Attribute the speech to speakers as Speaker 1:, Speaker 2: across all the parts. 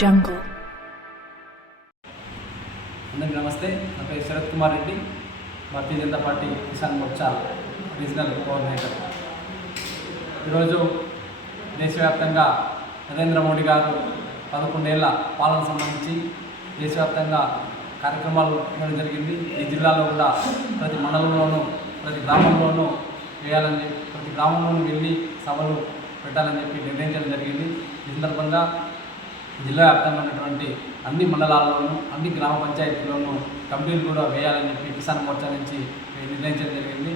Speaker 1: Jungle.
Speaker 2: అందరికీ నమస్తే. నా పేరు Sharath Kumar Reddy. Bharatiya Janata Party Kisan Morcha regional coordinator ఈరోజు దేశవ్యాప్తంగా నరేంద్ర మోడీ గారు పదకొండేళ్ళ పాలన సంబంధించి దేశవ్యాప్తంగా కార్యక్రమాలు ఇవ్వడం జరిగింది. ఈ జిల్లాలో కూడా ప్రతి మండలంలోనూ ప్రతి గ్రామంలోనూ వేయాలని చెప్పి ప్రతి గ్రామంలోనూ వెళ్ళి సభలు పెట్టాలని చెప్పి నిర్ణయించడం జరిగింది. ఈ సందర్భంగా జిల్లా వ్యాప్తంగా ఉన్నటువంటి అన్ని మండలాల్లోనూ అన్ని గ్రామ పంచాయతీల్లోనూ కమిటీలు కూడా వేయాలని చెప్పి కిసాన్ మోర్చా నుంచి నిర్ణయించడం జరిగింది.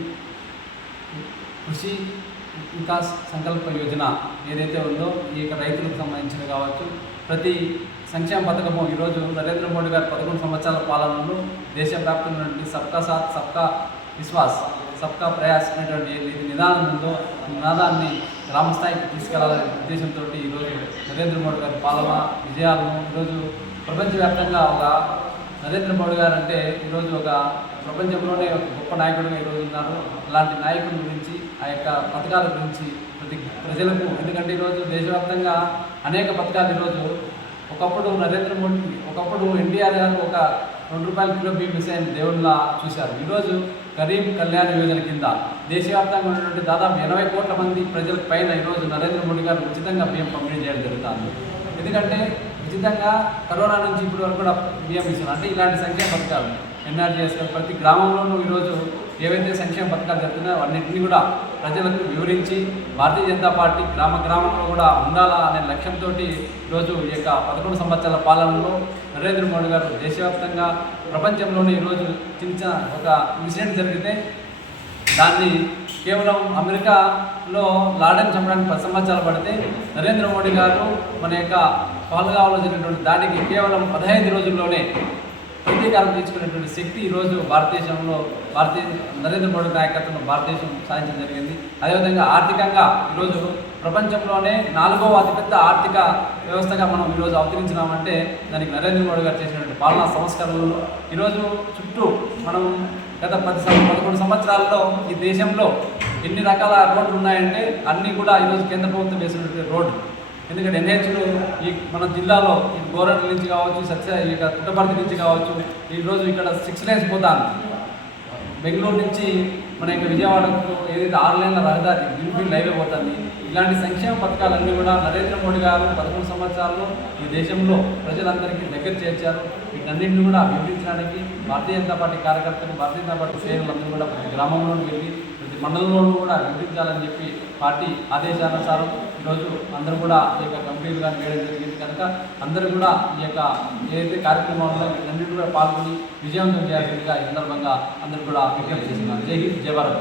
Speaker 2: కృషి వికాస్ సంకల్ప యోజన ఏదైతే ఉందో ఈ యొక్క రైతులకు సంబంధించినవి కావచ్చు ప్రతి సంక్షేమ పథకము ఈరోజు నరేంద్ర మోడీ గారి పదకొండు సంవత్సరాల పాలనలో దేశవ్యాప్తంగా ఉన్నటువంటి సబ్కా సాత్ సబ్కా విశ్వాస్ సబ్కా ప్రయాస్ అనేటువంటి నిదానం ఉందో నినాదాన్ని గ్రామ స్థాయికి తీసుకెళ్ళాలనే ఉద్దేశంతో ఈరోజు నరేంద్ర మోడీ గారి పాలన విజయాలను ఈరోజు ప్రపంచవ్యాప్తంగా ఒక నరేంద్ర మోడీ గారు అంటే ఈరోజు ఒక ప్రపంచంలోనే ఒక గొప్ప నాయకుడుగా ఈరోజు ఉన్నారు. అలాంటి నాయకుల గురించి ఆ యొక్క పథకాల గురించి ప్రతి ప్రజలకు ఎందుకంటే ఈరోజు దేశవ్యాప్తంగా అనేక పథకాలు ఈరోజు ఒకప్పుడు నరేంద్ర మోడీ ఒకప్పుడు ఎన్టీఆర్ గారు ఒక రెండు రూపాయల కిలో బియ్యం మిసైన్ దేవుళ్ళ చూశారు. ఈరోజు గరీబ్ కళ్యాణ యోజన కింద దేశవ్యాప్తంగా ఉన్నటువంటి దాదాపు ఎనభై కోట్ల మంది ప్రజల పైన ఈరోజు నరేంద్ర మోడీ గారు ఉచితంగా బియ్యం పంపిణీ చేయడం జరుగుతుంది. ఎందుకంటే ఉచితంగా కరోనా నుంచి ఇప్పటి వరకు కూడా బియ్యం ఇస్తున్నారు. అంటే ఇలాంటి సంఖ్య పథకాలు ఎన్ఆర్జీఎస్ ప్రతి గ్రామంలోనూ ఈరోజు ఏవైతే సంక్షేమ పథకాలు జరుగుతున్నాయో అన్నింటినీ కూడా ప్రజలకు వివరించి భారతీయ జనతా పార్టీ గ్రామ గ్రామంలో కూడా ఉండాలా అనే లక్ష్యంతో ఈరోజు ఈ యొక్క పదకొండు సంవత్సరాల పాలనలో నరేంద్ర మోడీ గారు దేశవ్యాప్తంగా ప్రపంచంలోనే ఈరోజు చిన్న ఒక ఇన్సిడెంట్ జరిగితే దాన్ని కేవలం అమెరికాలో లాడన్ చంపడానికి పది సంవత్సరాలు పడితే నరేంద్ర మోడీ గారు మన యొక్క పాల్గావలో జరిగినటువంటి దానికి కేవలం పదహైదు రోజుల్లోనే ప్రతీకారం తీసుకునేటువంటి శక్తి ఈరోజు భారతదేశంలో భారతీయ నరేంద్ర మోడీ నాయకత్వంలో భారతదేశం సాధించడం జరిగింది. అదేవిధంగా ఆర్థికంగా ఈరోజు ప్రపంచంలోనే నాలుగవ అతిపెద్ద ఆర్థిక వ్యవస్థగా మనం ఈరోజు అవతరించినామంటే దానికి నరేంద్ర మోడీ గారు చేసినటువంటి పాలనా సంస్కరణలు. ఈరోజు చుట్టూ మనం గత పది పదకొండు సంవత్సరాల్లో ఈ దేశంలో ఎన్ని రకాల రోడ్లు ఉన్నాయంటే అన్నీ కూడా ఈరోజు కేంద్ర ప్రభుత్వం వేసినటువంటి రోడ్లు. ఎందుకంటే ఎన్హెచ్లు ఈ మన జిల్లాలో ఈ గోరట్ నుంచి కావచ్చు సత్య ఇక పుట్టపర్తి నుంచి కావచ్చు ఈరోజు ఇక్కడ సిక్స్ లైన్స్ పోతాను బెంగళూరు నుంచి మన యొక్క విజయవాడకు ఏదైతే ఆరు లైన్ల రహదారి గ్రీన్ఫీల్డ్ హైవే పోతుంది. ఇలాంటి సంక్షేమ పథకాలన్నీ కూడా నరేంద్ర మోడీ గారు పదకొండు సంవత్సరాల్లో ఈ దేశంలో ప్రజలందరికీ దగ్గర చేర్చారు. వీటన్నింటిని కూడా అభివృద్ధించడానికి భారతీయ జనతా పార్టీ కార్యకర్తలు భారతీయ జనతా పార్టీ సేవలందరూ కూడా ప్రతి గ్రామంలోకి వెళ్ళి మండలంలోనూ కూడా వినిపించాలని చెప్పి పార్టీ ఆదేశానుసారం ఈరోజు అందరూ కూడా ఈ యొక్క కమిటీలు వేయడం జరిగింది. కనుక అందరూ కూడా ఈ యొక్క ఏదైతే కార్యక్రమాల్లో అన్నింటి కూడా పాల్గొని విజయవంతం చేయాల్సిందిగా ఈ సందర్భంగా అందరూ కూడా విజ్ఞప్తి చేస్తున్నారు. జై హింద్ జై భారత్